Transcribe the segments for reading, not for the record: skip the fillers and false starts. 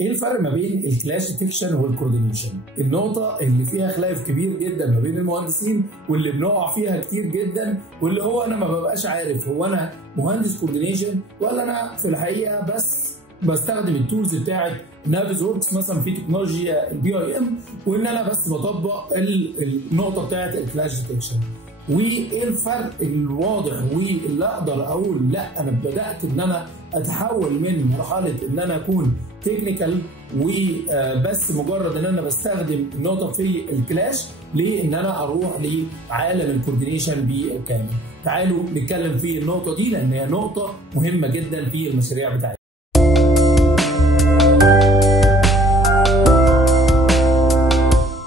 ايه الفرق ما بين الكلاش ديتكشن والكوردينيشن؟ النقطة اللي فيها خلاف كبير جدا ما بين المهندسين واللي بنقع فيها كتير جدا، واللي هو انا ما ببقاش عارف هو انا مهندس كوردينيشن ولا انا في الحقيقة بس بستخدم التولز بتاعت نافيزوركس مثلا في تكنولوجيا البي اي ام، وان انا بس بطبق النقطة بتاعت الكلاش ديتكشن. وايه الفرق الواضح واللي اقدر اقول لا انا بدات ان انا اتحول من مرحله ان انا اكون تكنيكال وبس مجرد ان انا بستخدم النقطه في الكلاش لان انا اروح لعالم الكوردينيشن بالكامل. تعالوا نتكلم في النقطه دي لان هي نقطه مهمه جدا في المشاريع بتاعتنا.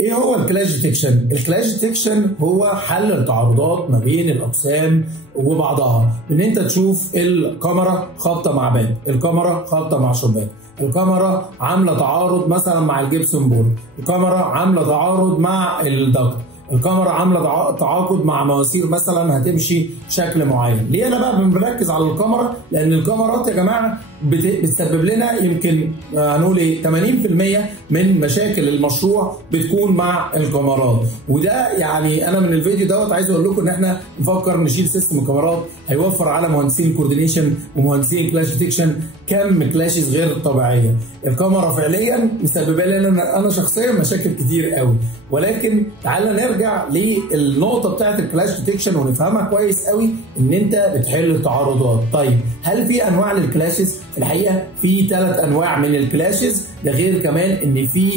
ايه هو الكلاش ديتكشن؟ الكلاش ديتكشن هو حل التعارضات ما بين الاقسام وبعضها، ان انت تشوف الكاميرا خابطه مع باب، الكاميرا خابطه مع شباك، الكاميرا عامله تعارض مثلا مع الجبسون بورد، الكاميرا عامله تعارض مع الضغط، الكاميرا عامله تعاقد مع مواسير مثلا هتمشي بشكل معين. ليه انا بقى بنركز على الكاميرا؟ لان الكاميرات يا جماعه بتسبب لنا يمكن هنقول ايه 80% من مشاكل المشروع بتكون مع الكاميرات. وده يعني انا من الفيديو دوت عايز اقول لكم ان احنا نفكر نشيل سيستم الكاميرات، هيوفر على مهندسين كوردينيشن ومهندسين كلاش ديتكشن كم كلاشز غير طبيعيه. الكاميرا فعليا مسببه لنا انا شخصيا مشاكل كتير قوي، ولكن تعالى نرجع للنقطه بتاعت الكلاش ديتكشن ونفهمها كويس قوي ان انت بتحل التعارضات. طيب هل في انواع للكلاشز؟ في الحقيقه في 3 انواع من الكلاشز، ده غير كمان ان في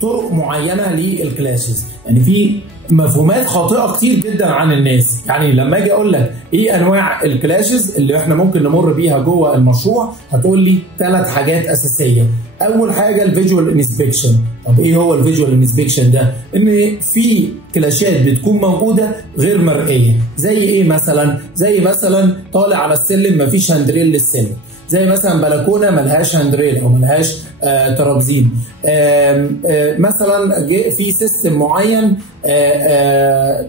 طرق معينه للكلاشز، يعني في مفهومات خاطئه كتير جدا عن الناس. يعني لما اجي اقول لك ايه انواع الكلاشز اللي احنا ممكن نمر بيها جوه المشروع، هتقول لي 3 حاجات اساسيه. اول حاجه الفيجوال انسبكشن. طب ايه هو الفيجوال انسبكشن ده؟ ان في كلاشات بتكون موجوده غير مرئيه. زي ايه مثلا؟ زي مثلا طالع على السلم مفيش هاندريل للسلم، زي مثلا بلكونه ملهاش هاندريل او ملهاش ترابزين، مثلا في سيستم معين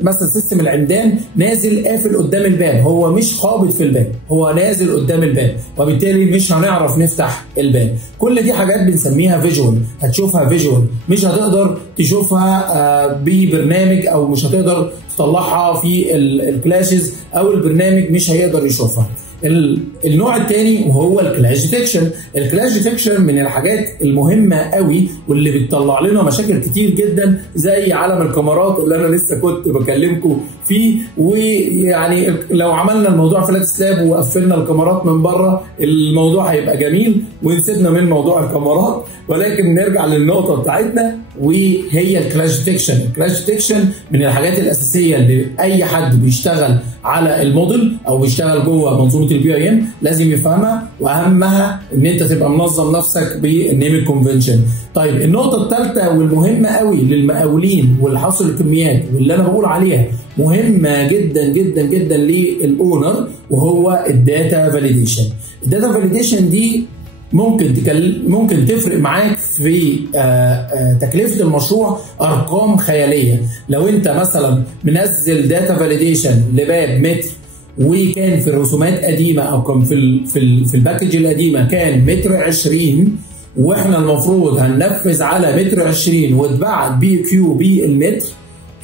مثلا سيستم العمدان نازل قافل قدام الباب، هو مش خابط في الباب، هو نازل قدام الباب، وبالتالي مش هنعرف نفتح الباب. كل دي حاجات بنسميها فيجوال، هتشوفها فيجوال، مش هتقدر تشوفها ببرنامج او مش هتقدر تطلعها في الكلاشز او البرنامج مش هيقدر يشوفها. النوع الثاني وهو الكلاش ديتكشن. الكلاش ديتكشن من الحاجات المهمه قوي واللي بتطلع لنا مشاكل كتير جدا، زي عالم الكاميرات اللي انا لسه كنت بكلمكم فيه. ويعني لو عملنا الموضوع فلات سلاب وقفلنا الكاميرات من بره الموضوع هيبقى جميل ونسيبنا من موضوع الكاميرات، ولكن نرجع للنقطه بتاعتنا وهي الكلاش ديتكشن. الكلاش ديتكشن من الحاجات الاساسيه اللي اي حد بيشتغل على الموديل او بيشتغل جوه منظومه البي اي ام لازم يفهمها، واهمها ان انت تبقى منظم نفسك بالنيمينج كونفنشن. طيب النقطه الثالثه والمهمه قوي للمقاولين والحصر الكميات واللي انا بقول عليها مهمه جدا جدا جدا للاونر، وهو الداتا فاليديشن. الداتا فاليديشن دي ممكن تفرق معاك في تكلفه المشروع ارقام خياليه. لو انت مثلا منزل داتا فاليديشن لباب متر وكان في الرسومات قديمه او كان في الباكج القديمه كان متر 20 واحنا المفروض هننفذ على متر 20 واتبعت بي كيو بالمتر،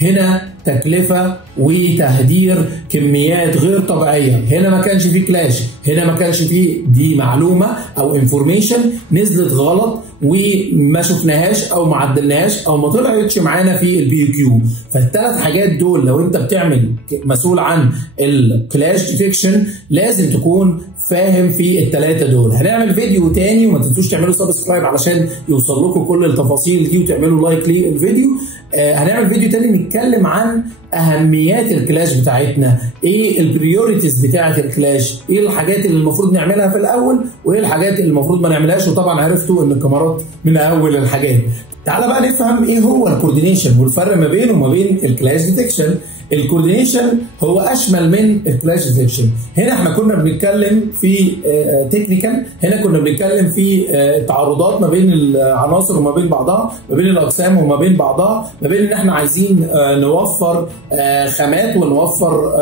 هنا تكلفة وتهدير كميات غير طبيعية. هنا ما كانش فيه كلاش، هنا ما كانش فيه، دي معلومة او انفورميشن نزلت غلط وما شفناهاش او ما عدلناهاش او ما طلعتش معانا في البي كيو. فالثلاث حاجات دول لو انت بتعمل مسؤول عن الكلاش ديتكشن لازم تكون فاهم في الثلاثه دول. هنعمل فيديو تاني وما تنسوش تعملوا سبسكرايب علشان يوصل لكم كل التفاصيل دي وتعملوا لايك للفيديو. هنعمل فيديو تاني نتكلم عن اهميات الكلاش بتاعتنا، ايه البريوريتيز بتاعه الكلاش، ايه الحاجات اللي المفروض نعملها في الاول وايه الحاجات اللي المفروض ما نعملهاش. وطبعا عرفتوا ان الكاميرات من اول الحاجات. تعالى بقى نفهم ايه هو الكوردينيشن والفرق ما بينه وما بين الكلاش ديتكشن. الكوردينيشن هو اشمل من الكلاش ديتكشن. هنا احنا كنا بنتكلم في تكنيكال، هنا كنا بنتكلم في تعارضات ما بين العناصر وما بين بعضها، ما بين الاقسام وما بين بعضها، ما بين ان احنا عايزين نوفر خامات ونوفر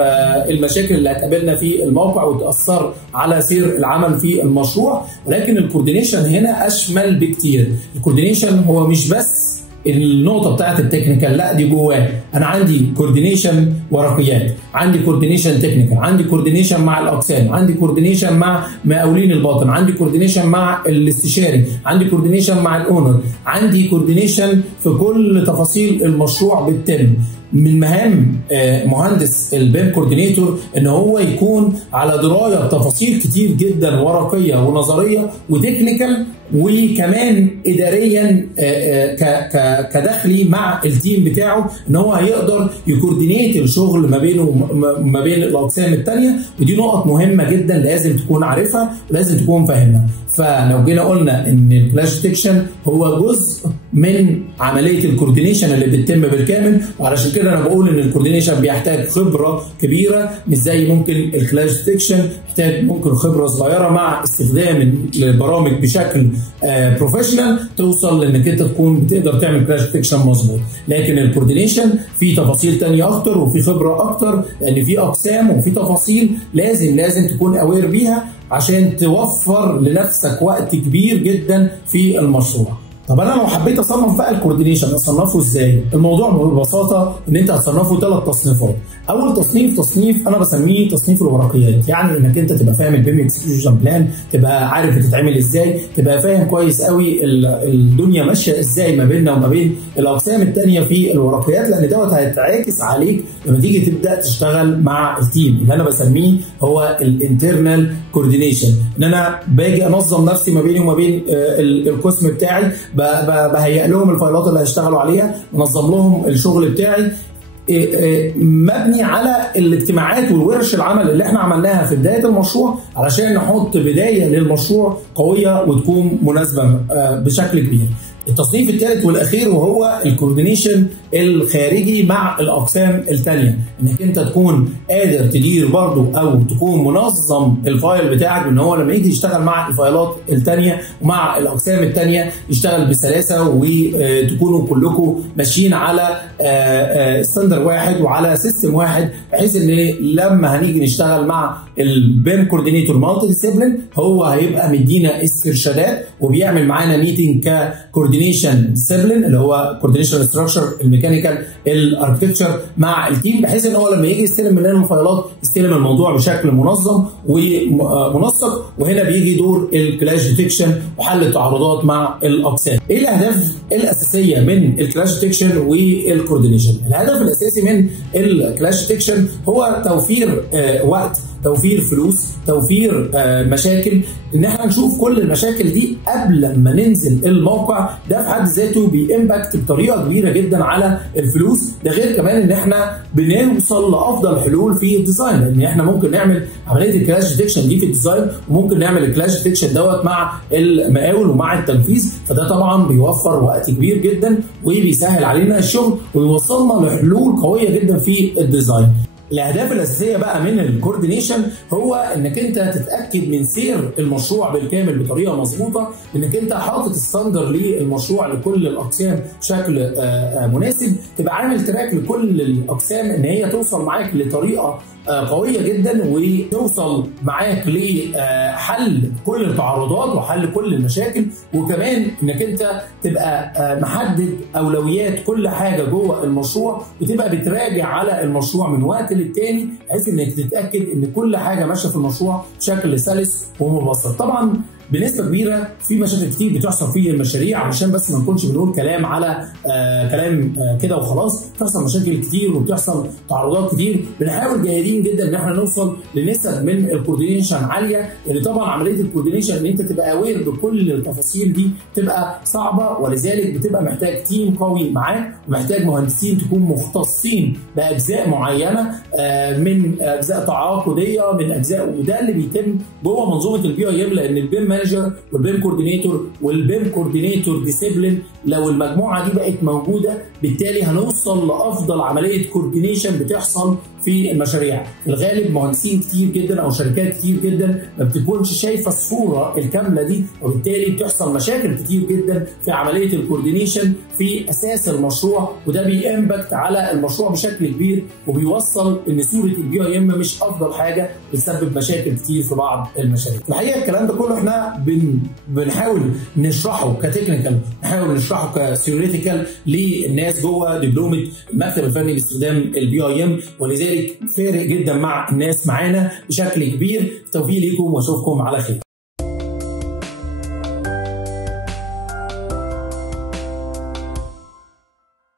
المشاكل اللي هتقابلنا في الموقع وتاثر على سير العمل في المشروع. ولكن الكوردينيشن هنا اشمل بكتير. الكوردينيشن هو مش بس النقطه بتاعت التكنيكال، لا دي جواه انا عندي كوردينيشن ورقيات، عندي كوردينيشن تكنيكال، عندي كوردينيشن مع الاقسام، عندي كوردينيشن مع مقاولين الباطن، عندي كوردينيشن مع الاستشاري، عندي كوردينيشن مع الاونر، عندي كوردينيشن في كل تفاصيل المشروع بتتم. من مهام مهندس البيم كوردينيتور ان هو يكون على درايه بتفاصيل كتير جدا ورقيه ونظريه وتكنيكال، وكمان اداريا كدخلي مع التيم بتاعه، ان هو هيقدر يكوردينيت الشغل ما بينه وما بين الاقسام الثانيه. ودي نقط مهمه جدا لازم تكون عارفها ولازم تكون فاهمها. فلو جينا قلنا ان الكلاش ديتكشن هو جزء من عمليه الكوردينيشن اللي بتتم بالكامل، وعلشان كده انا بقول ان الكوردينيشن بيحتاج خبره كبيره، مش زي ممكن الكلاش ديتكشن محتاج ممكن خبره صغيره مع استخدام البرامج بشكل بروفيشنال توصل لانك انت تكون بتقدر تعمل كلاش ديتكشن مظبوط. لكن الكوردينيشن فيه تفاصيل ثانيه اكتر وفي خبره اكتر، لان في اقسام وفي تفاصيل لازم تكون اوير بيها عشان توفر لنفسك وقت كبير جدا في المشروع. طب انا لو حبيت اصنف بقى الكوردينيشن اصنفه ازاي؟ الموضوع ببساطه ان انت هتصنفه 3 تصنيفات. اول تصنيف انا بسميه تصنيف الورقيات، يعني انك انت تبقى فاهم البيم اكسكيوشن بلان، تبقى عارف بتتعمل ازاي، تبقى فاهم كويس قوي الدنيا ماشيه ازاي ما بيننا وما بين الاقسام الثانيه في الورقيات، لان دوت هيتعكس عليك لما تيجي تبدا تشتغل مع التيم. اللي انا بسميه هو الانترنال كوردينيشن، ان انا باجي انظم نفسي ما بيني وما بين القسم بتاعي، بهيئ لهم الفايلات اللي هيشتغلوا عليها، منظم لهم الشغل بتاعي، مبني على الاجتماعات والورش العمل اللي احنا عملناها في بدايه المشروع علشان نحط بدايه للمشروع قويه وتكون مناسبه بشكل كبير. التصنيف الثالث والاخير وهو الكوردينيشن الخارجي مع الاقسام الثانيه، انك انت تكون قادر تدير برضو او تكون منظم الفايل بتاعك، ان هو لما يجي يشتغل مع الفايلات الثانيه ومع الاقسام الثانيه يشتغل بسلاسه، وتكونوا كلكم ماشيين على ستاندر واحد وعلى سيستم واحد، بحيث ان لما هنيجي نشتغل مع البيم كوردينيتور مالتي ديسيبلين هو هيبقى مدينا استرشادات وبيعمل معانا ميتنج كوردينيشن ديسيبلين اللي هو كوردينيشن ستراكشر، الميكانيكال، الاركتكتشر مع التيم، بحيث ان هو لما يجي يستلم مننا الفايلات يستلم الموضوع بشكل منظم ومنسق. وهنا بيجي دور الكلاش ديتكشن وحل التعارضات مع الاقسام. ايه الاهداف الاساسيه من الكلاش ديتكشن والكوردينيشن؟ الهدف الاساسي من الكلاش ديتكشن هو توفير وقت، توفير فلوس، توفير مشاكل، ان احنا نشوف كل المشاكل دي قبل ما ننزل الموقع. ده في حد ذاته بيمباكت بطريقه كبيره جدا على الفلوس. ده غير كمان ان احنا بنوصل لافضل حلول في الديزاين، لان احنا ممكن نعمل عمليه الكلاش ديتكشن دي في الديزاين، وممكن نعمل الكلاش ديتكشن دوت مع المقاول ومع التنفيذ. فده طبعا بيوفر وقت كبير جدا وبيسهل علينا الشغل ويوصلنا لحلول قويه جدا في الديزاين. الاهداف الاساسيه بقى من الكوردينيشن هو انك انت تتاكد من سير المشروع بالكامل بطريقه مظبوطه، انك انت حاطط ستاندر للمشروع لكل الاقسام بشكل مناسب، تبقى عامل تراك لكل الاقسام ان هي توصل معاك لطريقه قويه جدا وتوصل معاك لحل كل التعارضات وحل كل المشاكل. وكمان انك انت تبقى محدد اولويات كل حاجه جوه المشروع، وتبقى بتراجع على المشروع من وقت للتاني بحيث انك تتاكد ان كل حاجه ماشيه في المشروع بشكل سلس ومبسط. طبعا بنسبه كبيره في مشاكل كتير بتحصل في المشاريع، علشان بس ما نكونش بنقول كلام على كلام كده وخلاص، بتحصل مشاكل كتير وبتحصل تعارضات كتير. بنحاول جاهدين جدا ان احنا نوصل لنسب من الكوردينيشن عاليه، اللي طبعا عمليه الكوردينيشن ان انت تبقى اوير بكل التفاصيل دي تبقى صعبه، ولذلك بتبقى محتاج تيم قوي معاك، ومحتاج مهندسين تكون مختصين باجزاء معينه من اجزاء تعاقديه من اجزاء، وده اللي بيتم جوه منظومه البي اي ام، لان البيم مانجر والبيم كوردينيتور والبيم كوردينيتور ديسيبلين، لو المجموعه دي بقت موجوده بالتالي هنوصل لافضل عمليه كوردينيشن بتحصل في المشاريع. في الغالب مهندسين كتير جدا او شركات كتير جدا ما بتكونش شايفه الصوره الكامله دي، وبالتالي بتحصل مشاكل كتير جدا في عمليه الكوردينيشن في اساس المشروع، وده بيمباكت على المشروع بشكل كبير وبيوصل ان صوره البي اي ام مش افضل حاجه، بتسبب مشاكل كتير في بعض المشاريع. الحقيقه الكلام ده كله احنا بنحاول نشرحه كتكنيكال، نحاول نشرحه كثيوريتيكال للناس جوه دبلومه المكتب الفني باستخدام البي اي ام، ولذلك فارق جدا مع الناس معانا بشكل كبير. توفيق ليكم واشوفكم على خير.